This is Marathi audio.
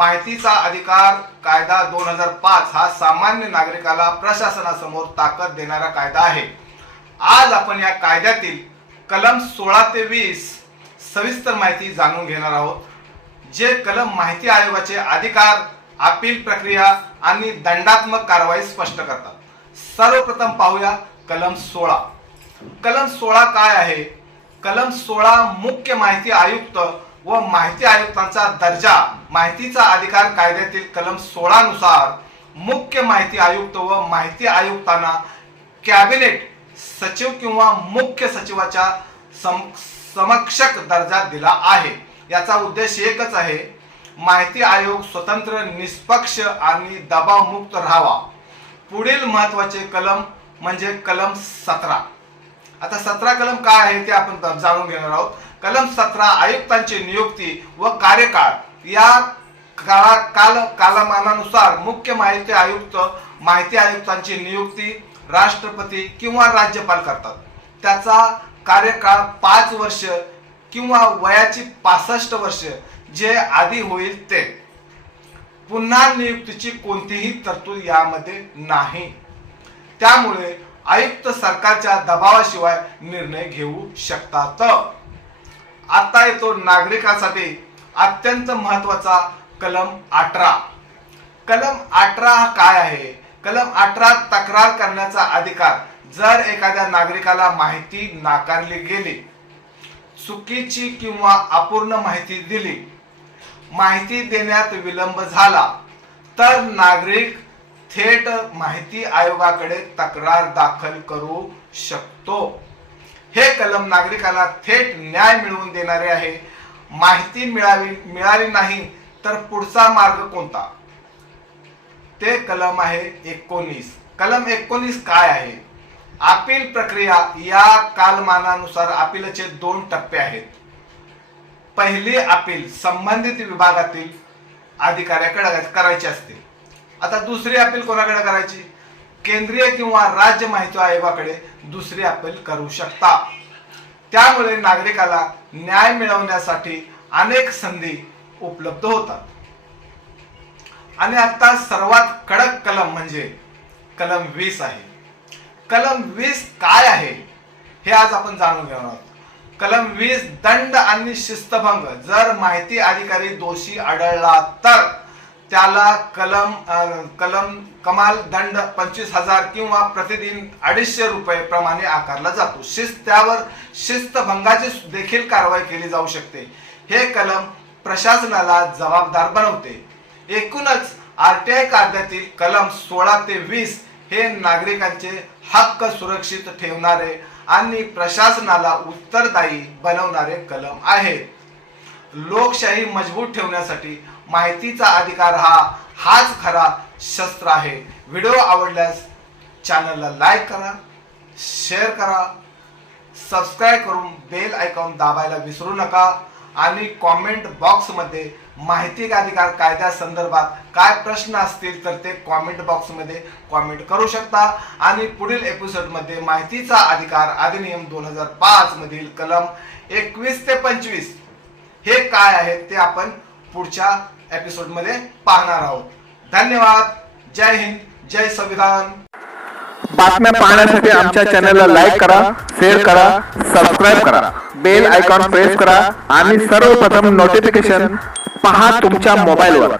माहितीचा अधिकार कायदा 2005 हा सामान्य नागरिकाला प्रशासनासमोर ताकद देणारा कायदा आहे। आज आपण या कायद्यातील कलम 16 ते 20 सविस्तर माहिती जाणून घेणार आहोत, जे कलम माहिती आयोगाचे अधिकार, अपील प्रक्रिया आणि दंडात्मक कारवाई स्पष्ट करतात। सर्वप्रथम पाहूया कलम 16। कलम 16 काय आहे? कलम 16 मुख्य माहिती आयुक्त व माहिती आयुक्तांचा दर्जा माहितीचा अधिकार कायद्यातील कलम 16 नुसार मुख्य माहिती आयुक्त व माहिती आयुक्तांना कॅबिनेट सचिव किंवा मुख्य सचिवाच्या समकक्ष दर्जा दिला आहे। याचा उद्देश एकच आहे, माहिती आयोग स्वतंत्र, निष्पक्ष आणि दबावमुक्त राहावा। पुढील महत्त्वाचे कलम म्हणजे कलम 17। आता 17 कलम काय आहे ते आपण जाणून घेणार आहोत। कलम 17 आयुक्तांची नियुक्ती व कार्यकाळ या कालमानानुसार मुख्य माहिती आयुक्त माहिती आयुक्तांची नियुक्ती राष्ट्रपती किंवा राज्यपाल करतात। त्याचा कार्यकाळ 5 वर्ष किंवा वयाची 65 वर्ष जे आधी होईल ते। पुन्हा नियुक्तीची कोणतीही तरतूद यामध्ये नाही, त्यामुळे आयुक्त सरकारच्या दबावाशिवाय निर्णय घेऊ शकतात। आता येतो नागरिकांसाठी अत्यंत महत्त्वाचा कलम 18। कलम 18 हा काय आहे? कलम 18 तक्रार करण्याचा अधिकार। जर एखाद्या नागरिकाला माहिती नाकारली गेली, चुकीची किंवा अपूर्ण माहिती दिली, माहिती देण्यात विलंब झाला, तर नागरिक थेट माहिती आयोगाकडे तक्रार दाखल करू शकतो। हे कलम नागरिकाला थेट न्याय मिळवून देणारे आहे। माहिती मिळाली नाही तर पुढचा मार्ग कोणता? ते कलम आहे 19। कलम 19 काय आहे? अपील प्रक्रिया। या कालमानानुसार अपीलचे 2 टप्पे आहेत। पहिली अपील संबंधित विभागातील अधिकाऱ्याकडे करायची असते। आता दुसरी अपील कोणाकडे करायची? केंद्रीय किंवा राज्य माहिती आयोगाकडे दुसरी अपील करू शकता। त्यामुळे नागरिकाला न्याय मिळवण्यासाठी अनेक संधी उपलब्ध होतात। आणि आता सर्वात कडक कलम म्हणजे कलम 20 आहे। कलम 20 काय आहे हे आज आपण जाणून घेणार आहोत। कलम 20 दंड आणि शिस्तभंग। जर माहिती अधिकारी दोषी आढळला तर त्याला कमाल दंड 25,000 किंवा प्रतिदिन 250 रुपये प्रमाणे आकारला जातो। त्यावर शिस्तभंगाची देखील कारवाई केली जाऊ शकते। हे कलम प्रशासनाला जबाबदार बनवते। एकूणच आरटीआय कायद्यातील कलम 16 ते 20 हे नागरिकांचे हक्क सुरक्षित ठेवणारे आणि प्रशासनाला उत्तरदायी बनवणारे कलम आहेत। लोकशाही मजबूत ठेवण्यासाठी माहितीचा अधिकार हाच खरा शस्त्र आहे। व्हिडिओ आवडल्यास चॅनलला लाईक करा, शेअर करा, सबस्क्राईब करून बेल आयकॉन दाबायला विसरू नका। आणि कॉमेंट बॉक्समध्ये माहिती अधिकार कायद्या संदर्भात काय प्रश्न असतील तर ते कॉमेंट बॉक्समध्ये कॉमेंट करू शकता। आणि पुढील एपिसोडमध्ये माहितीचा अधिकार अधिनियम 2005 मधील कलम 21 ते 25 हे काय आहे ते आपण पुढच्या एपिसोडमध्ये पाहणार आहोत। धन्यवाद। जय हिंद, जय संविधान। बातम्या पाहण्यासाठी आमच्या चॅनलला लाईक करा, शेअर करा, सबस्क्राईब करा, बेल आयकॉन प्रेस करा आणि सर्वप्रथम नोटिफिकेशन पहा तुमच्या मोबाईलवर।